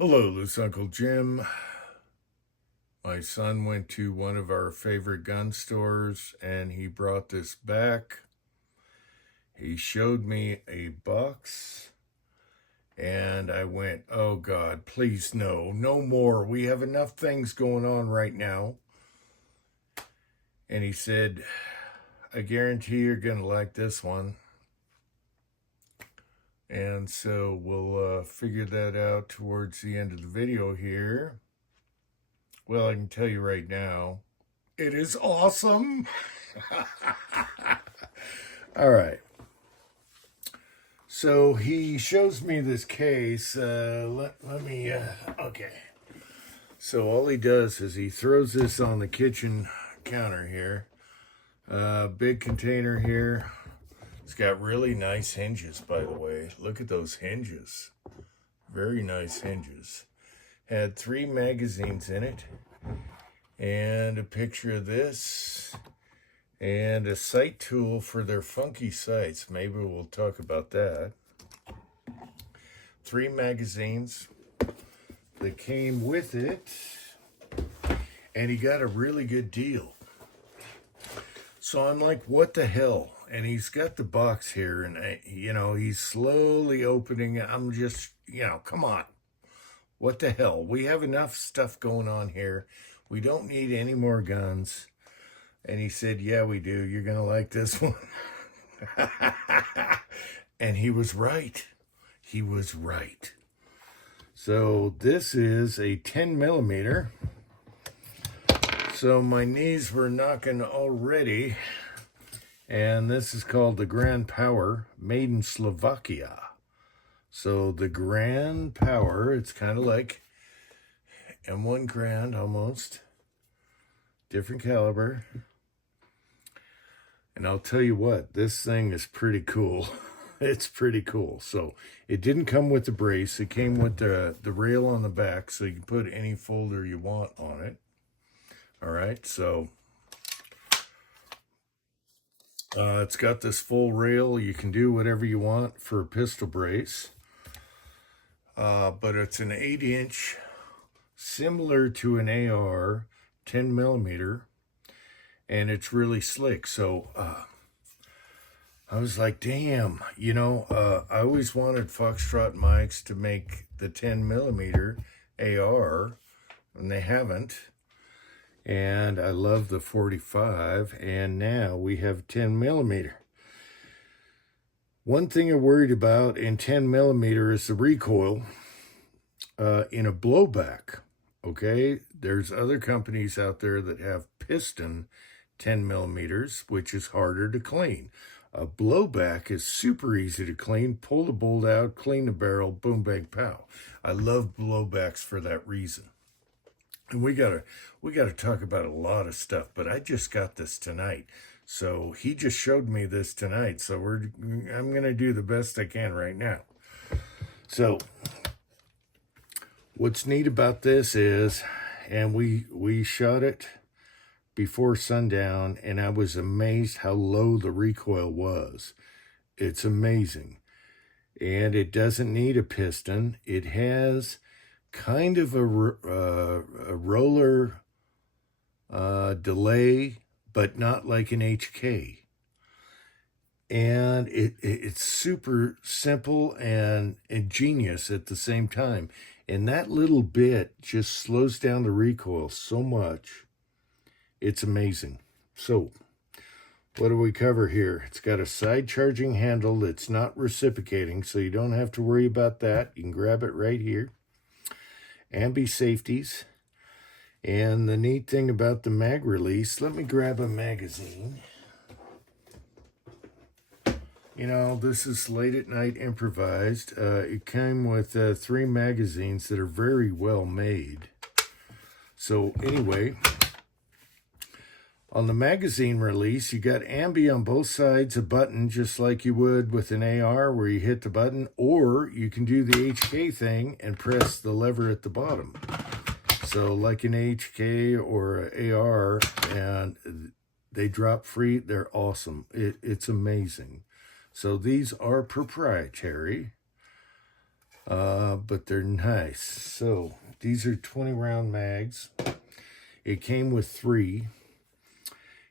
Hello, Loose Uncle Jim. My son went to one of our favorite gun stores and he brought this back. He showed me a box and I went, oh God, please no, no more. We have enough things going on right now. And he said, I guarantee you're going to like this one. And so we'll figure that out towards the end of the video here. Well, I can tell you right now, it is awesome. All right. So he shows me this case. Let me, okay. So all he does is he throws this on the kitchen counter here. Big container here. It's got really nice hinges, by the way. Look at those hinges. Very nice hinges. Had 3 magazines in it. And a picture of this. And a sight tool for their funky sights. Maybe we'll talk about that. 3 magazines that came with it. And he got a really good deal. So I'm like, what the hell? And he's got the box here, and he's slowly opening it. I'm just, come on. What the hell? We have enough stuff going on here. We don't need any more guns. And he said, yeah, we do. You're going to like this one. And he was right. He was right. So this is a 10 millimeter. So my knees were knocking already. And this is called the Grand Power, made in Slovakia. So the Grand Power, it's kind of like M1 Grand almost. Different caliber. And I'll tell you what, this thing is pretty cool. It's pretty cool. So it didn't come with the brace. It came with the rail on the back, so you can put any folder you want on it. All right, so it's got this full rail. You can do whatever you want for a pistol brace. But it's an 8-inch, similar to an AR, 10 millimeter. And it's really slick. So I was like, damn, I always wanted Foxtrot mics to make the 10 millimeter AR, and they haven't. And I love the 45, and now we have 10 millimeter. One thing I'm worried about in 10 millimeter is the recoil in a blowback. Okay, there's other companies out there that have piston 10 millimeters, which is harder to clean. A blowback is super easy to clean. Pull the bolt out, clean the barrel, boom, bang, pow. I love blowbacks for that reason. And we gotta talk about a lot of stuff, but I just got this tonight. So he just showed me this tonight. So I'm gonna do the best I can right now. So what's neat about this is, and we shot it before sundown, and I was amazed how low the recoil was. It's amazing. And it doesn't need a piston. It has kind of a roller delay, but not like an HK. And it's super simple and ingenious at the same time. And that little bit just slows down the recoil so much. It's amazing. So what do we cover here? It's got a side charging handle that's not reciprocating, so you don't have to worry about that. You can grab it right here. Ambi safeties. And the neat thing about the mag release, let me grab a magazine. This is late at night improvised. It came with 3 magazines that are very well made. So anyway, on the magazine release, you got ambi on both sides, a button just like you would with an AR where you hit the button, or you can do the HK thing and press the lever at the bottom. So like an HK or an AR, and they drop free. They're awesome. It's amazing. So these are proprietary. but they're nice. So these are 20 round mags. It came with 3.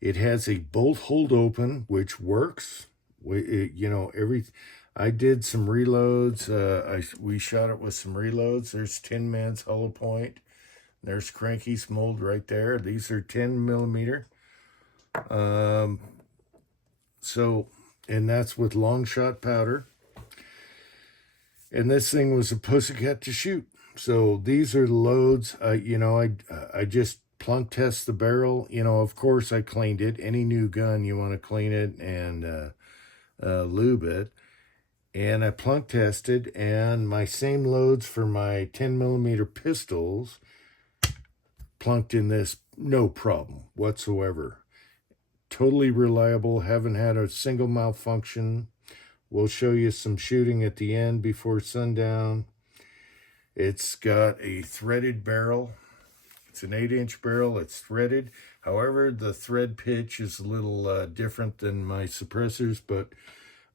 It has a bolt hold open, which works. I did some reloads. We shot it with some reloads. There's Tin Man's hollow point. There's Cranky's mold right there. These are 10 millimeter. And that's with long shot powder. And this thing was a pussycat to shoot. So these are the loads. I just plunk test the barrel. Of course I cleaned it. Any new gun, you want to clean it and lube it. And I plunk tested, and my same loads for my 10 millimeter pistols plunked in this, no problem whatsoever. Totally reliable. Haven't had a single malfunction. We'll show you some shooting at the end before sundown. It's got a threaded barrel. It's an 8-inch barrel. It's threaded. However, the thread pitch is a little different than my suppressors, but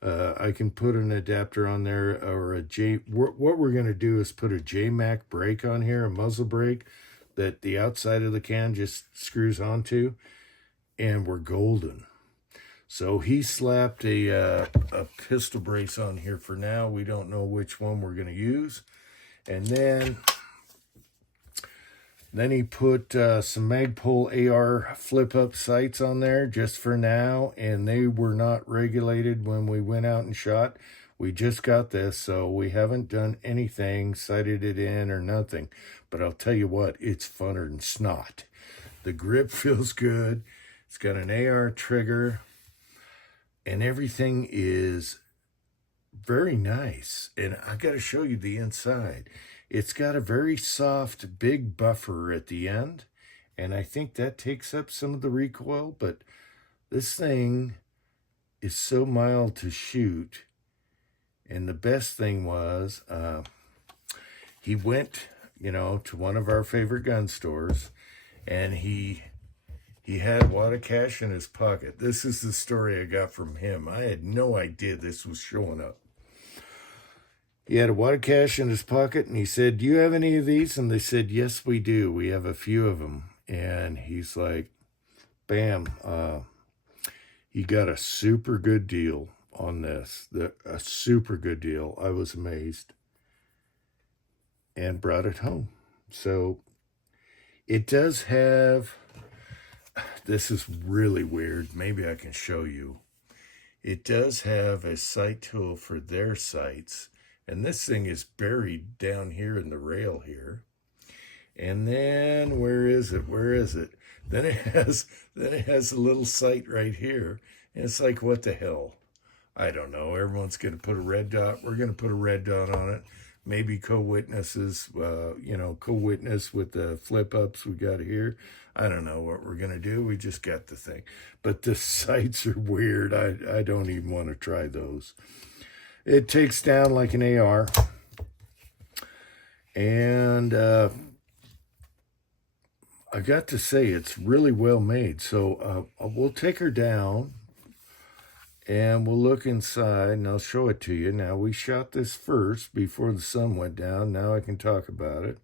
I can put an adapter on there, or what we're going to do is put a J-Mac brake on here, a muzzle brake that the outside of the can just screws onto, and we're golden. So he slapped a pistol brace on here for now. We don't know which one we're going to use. And then he put some Magpul AR flip-up sights on there just for now, and they were not regulated when we went out and shot. We just got this, so we haven't done anything, sighted it in or nothing. But I'll tell you what, it's funner than snot. The grip feels good. It's got an AR trigger, and everything is very nice. And I got to show you the inside. It's got a very soft, big buffer at the end, and I think that takes up some of the recoil, but this thing is so mild to shoot. And the best thing was, he went, to one of our favorite gun stores, and he had a lot of cash in his pocket. This is the story I got from him. I had no idea this was showing up. He had a wad of cash in his pocket, and he said, "Do you have any of these?" And they said, "Yes, we do. We have a few of them." And he's like, bam, he got a super good deal on this. A super good deal. I was amazed. And brought it home. So it does have, this is really weird. Maybe I can show you. It does have a sight tool for their sights. And this thing is buried down here in the rail here. And then, where is it? Then it has a little sight right here. And it's like, what the hell? I don't know. Everyone's going to put a red dot. We're going to put a red dot on it. Maybe co-witnesses, co-witness with the flip-ups we got here. I don't know what we're going to do. We just got the thing. But the sights are weird. I don't even want to try those. It takes down like an AR. And I got to say, it's really well made. So we'll take her down and we'll look inside and I'll show it to you. Now, we shot this first before the sun went down. Now I can talk about it.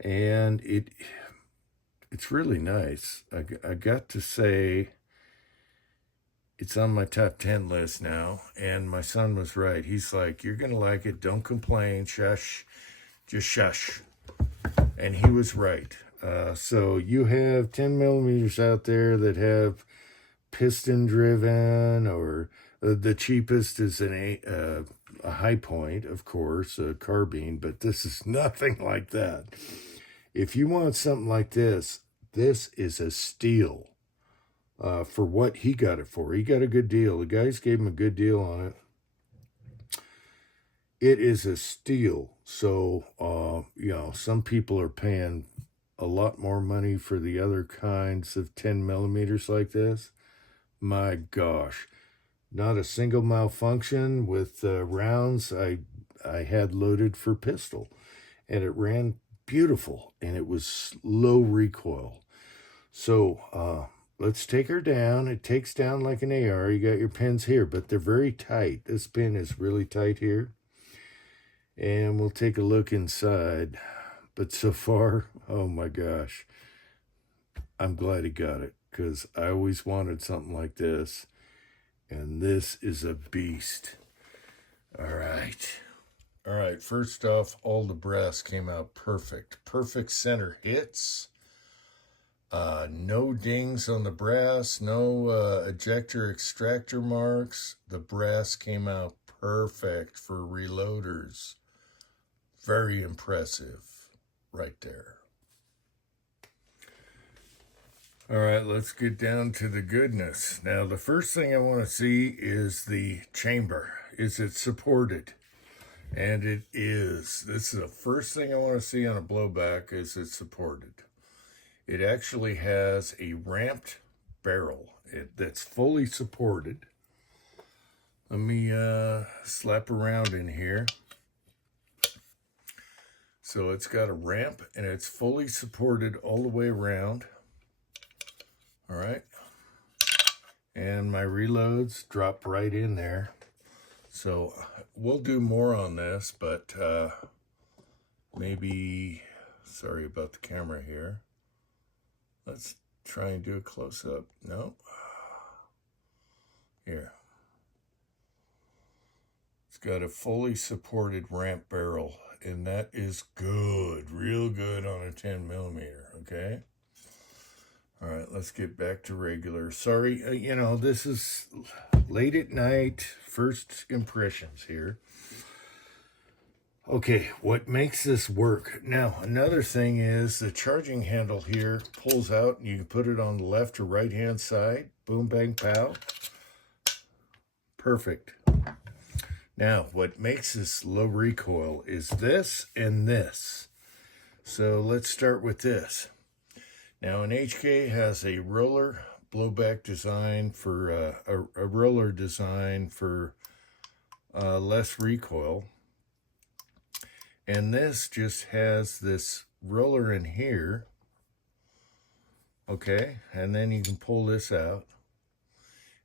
And it's really nice. I got to say, it's on my top 10 list now, and my son was right. He's like, "You're going to like it. Don't complain. Shush. Just shush." And he was right. So you have 10 millimeters out there that have piston driven, or the cheapest is a high point, of course, a carbine, but this is nothing like that. If you want something like this is a steal. For what he got it for. He got a good deal. The guys gave him a good deal on it. It is a steal. So, some people are paying a lot more money for the other kinds of 10 millimeters like this. My gosh. Not a single malfunction with rounds I had loaded for pistol. And it ran beautiful. And it was low recoil. So, let's take her down. It takes down like an AR. You got your pins here, but they're very tight. This pin is really tight here. and we'll take a look inside. But so far, oh my gosh, I'm glad he got it, because I always wanted something like this, and this is a beast. All right, first off, all the brass came out perfect center hits. No dings on the brass, no ejector extractor marks. The brass came out perfect for reloaders. Very impressive right there. All right, let's get down to the goodness. Now, the first thing I want to see is the chamber. Is it supported? And it is. This is the first thing I want to see on a blowback, is it supported. It actually has a ramped barrel that's fully supported. Let me slap around in here. So it's got a ramp and it's fully supported all the way around. All right. And my reloads drop right in there. So we'll do more on this, but maybe, sorry about the camera here. Let's try and do a close-up. No. Here. It's got a fully supported ramp barrel, and that is good, real good on a 10 millimeter, okay? All right, let's get back to regular. Sorry, this is late at night, first impressions here. Okay, what makes this work? Now, another thing is the charging handle here pulls out, and you can put it on the left or right-hand side. Boom, bang, pow. Perfect. Now, what makes this low recoil is this and this. So let's start with this. Now, an HK has a roller blowback design for a roller design for less recoil. And this just has this roller in here. Okay, and then you can pull this out.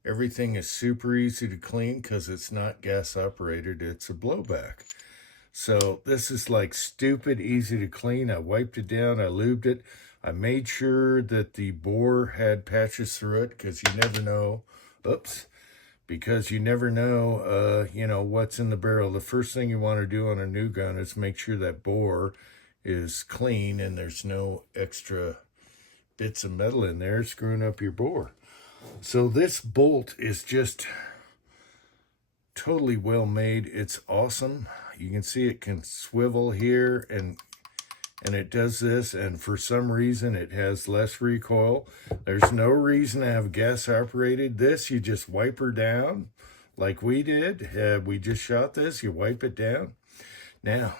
Everything is super easy to clean because it's not gas operated, it's a blowback. So this is like stupid easy to clean. I wiped it down, I lubed it. I made sure that the bore had patches through it, because you never know. Oops. Because you never know, what's in the barrel. The first thing you want to do on a new gun is make sure that bore is clean and there's no extra bits of metal in there screwing up your bore. So this bolt is just totally well made. It's awesome. You can see it can swivel here, and it does this, and for some reason it has less recoil. There's no reason to have gas operated. This, you just wipe her down like we did. We just shot this, you wipe it down. Now,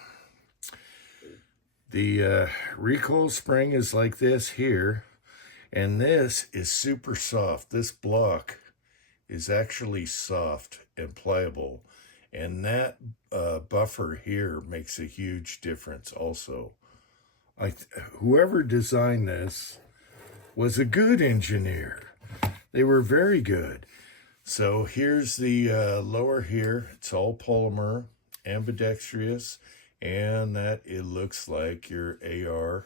the recoil spring is like this here, and this is super soft. This block is actually soft and pliable, and that buffer here makes a huge difference also. Whoever designed this was a good engineer. They were very good. So here's the lower here. It's all polymer, ambidextrous, and that it looks like your AR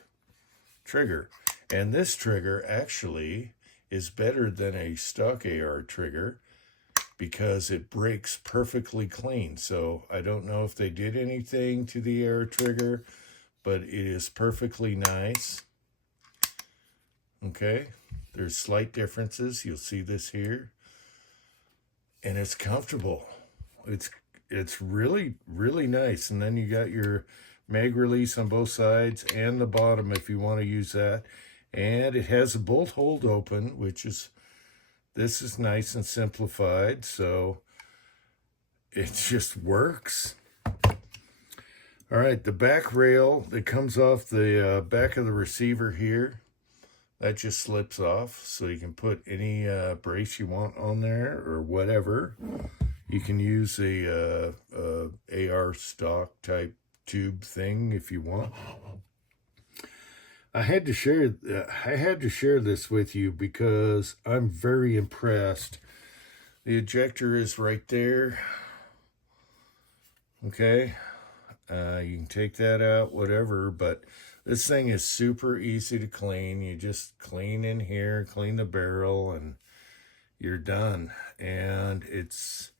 trigger. And this trigger actually is better than a stock AR trigger because it breaks perfectly clean. So I don't know if they did anything to the AR trigger, but it is perfectly nice. Okay, there's slight differences. You'll see this here. And it's comfortable. It's really, really nice. And then you got your mag release on both sides and the bottom if you want to use that. And it has a bolt hold open, this is nice and simplified. So it just works. All right, the back rail that comes off the back of the receiver here, that just slips off, so you can put any brace you want on there or whatever. You can use a AR stock type tube thing if you want. I had to share this with you because I'm very impressed. The ejector is right there. Okay. You can take that out, whatever, but this thing is super easy to clean. You just clean in here, clean the barrel, and you're done. And it's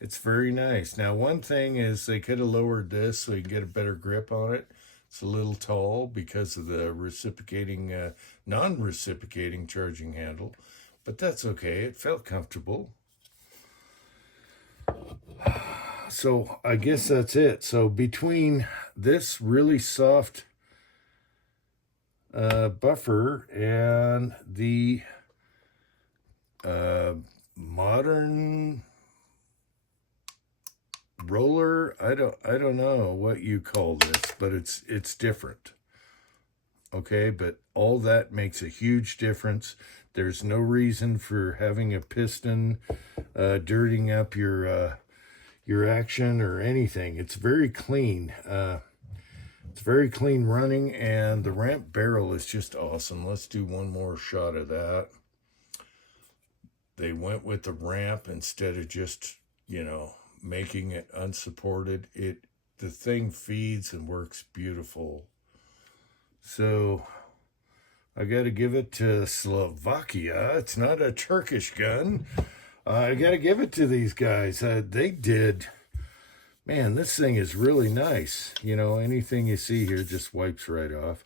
very nice. Now, one thing is they could have lowered this so you can get a better grip on it. It's a little tall because of the reciprocating, non-reciprocating charging handle, but that's okay. It felt comfortable. So I guess that's it. So between this really soft buffer and the modern roller, I don't know what you call this, but it's different. Okay, but all that makes a huge difference. There's no reason for having a piston dirtying up your action or anything. It's very clean. It's very clean running, and the ramp barrel is just awesome. Let's do one more shot of that. They went with the ramp instead of just, making it unsupported. The thing feeds and works beautiful. So I got to give it to Slovakia. It's not a Turkish gun. I got to give it to these guys. They did. Man, this thing is really nice. Anything you see here just wipes right off.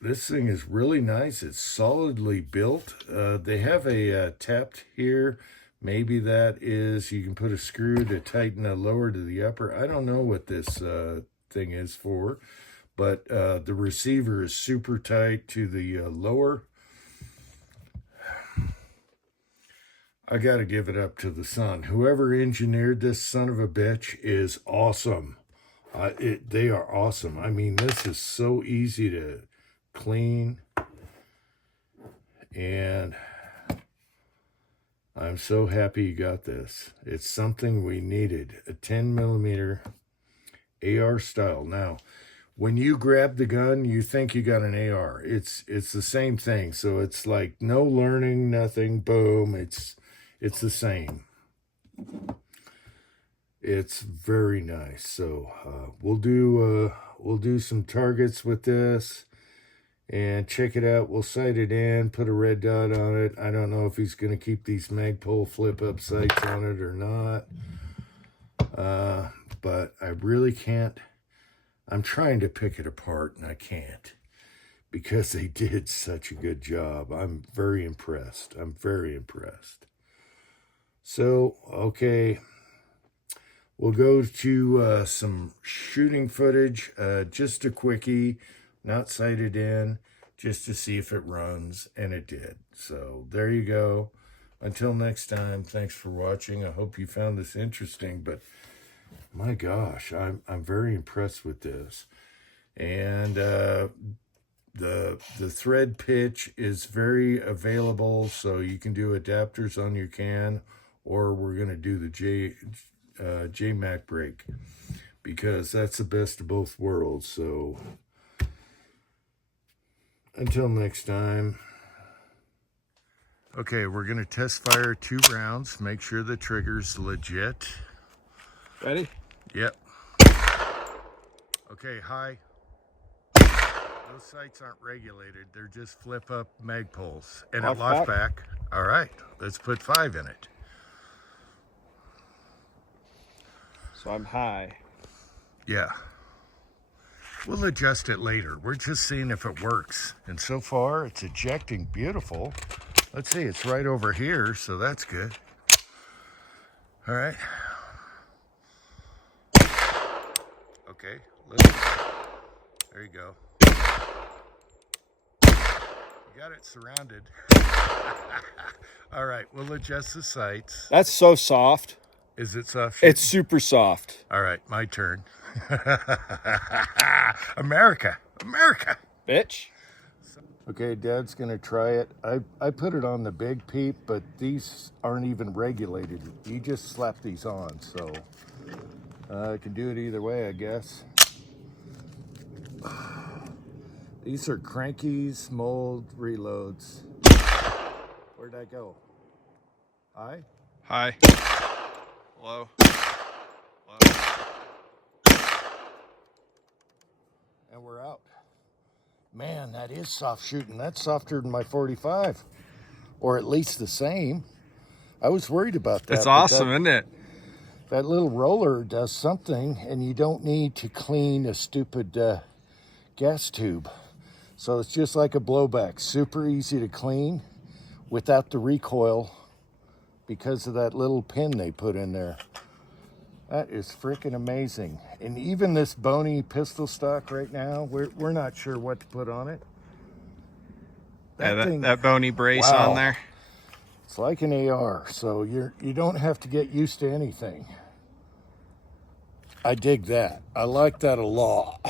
This thing is really nice. It's solidly built. They have a tapped here. Maybe that is, you can put a screw to tighten the lower to the upper. I don't know what this thing is for, but the receiver is super tight to the lower. I got to give it up to the son. Whoever engineered this son of a bitch is awesome. They are awesome. I mean, this is so easy to clean, and I'm so happy you got this. It's something we needed. A 10mm AR style. Now, when you grab the gun, you think you got an AR. It's the same thing. So it's like no learning, nothing. Boom. It's the same. It's very nice. So we'll do some targets with this. And check it out. We'll sight it in, put a red dot on it. I don't know if he's going to keep these Magpul flip-up sights on it or not. But I really can't. I'm trying to pick it apart, and I can't. Because they did such a good job. I'm very impressed. So, okay. We'll go to some shooting footage. Just a quickie. Not sighted in, just to see if it runs, and it did. So there you go. Until next time, thanks for watching. I hope you found this interesting, but my gosh, I'm very impressed with this. And the thread pitch is very available, so you can do adapters on your can, or we're going to do the JMac break, because that's the best of both worlds. So until next time. Okay, we're going to test fire 2 rounds. Make sure the trigger's legit. Ready? Yep. Okay, high. Those sights aren't regulated. They're just flip-up Magpuls. And it locked back. All right, let's put 5 in it. So I'm high. Yeah. We'll adjust it later. We're just seeing if it works. And so far, it's ejecting beautiful. Let's see, it's right over here, so that's good. All right. Okay, there you go. You got it surrounded. All right, we'll adjust the sights. That's so soft. Is it soft? It's super soft. All right, my turn. America, bitch. Okay, Dad's gonna try it. I put it on the big peep, but these aren't even regulated. You just slap these on, so I can do it either way, I guess. These are Cranky's mold reloads. Where'd I go? Hi? Hi. Hello. Hello. And we're out. Man, that is soft shooting. That's softer than my 45, or at least the same. I was worried about that. It's awesome, isn't it? That little roller does something, and you don't need to clean a stupid gas tube. So it's just like a blowback. Super easy to clean without the recoil because of that little pin they put in there. That is freaking amazing. And even this bony pistol stock right now, we're not sure what to put on it. That bony brace Wow. on there. It's like an AR, so you don't have to get used to anything. I dig that. I like that a lot.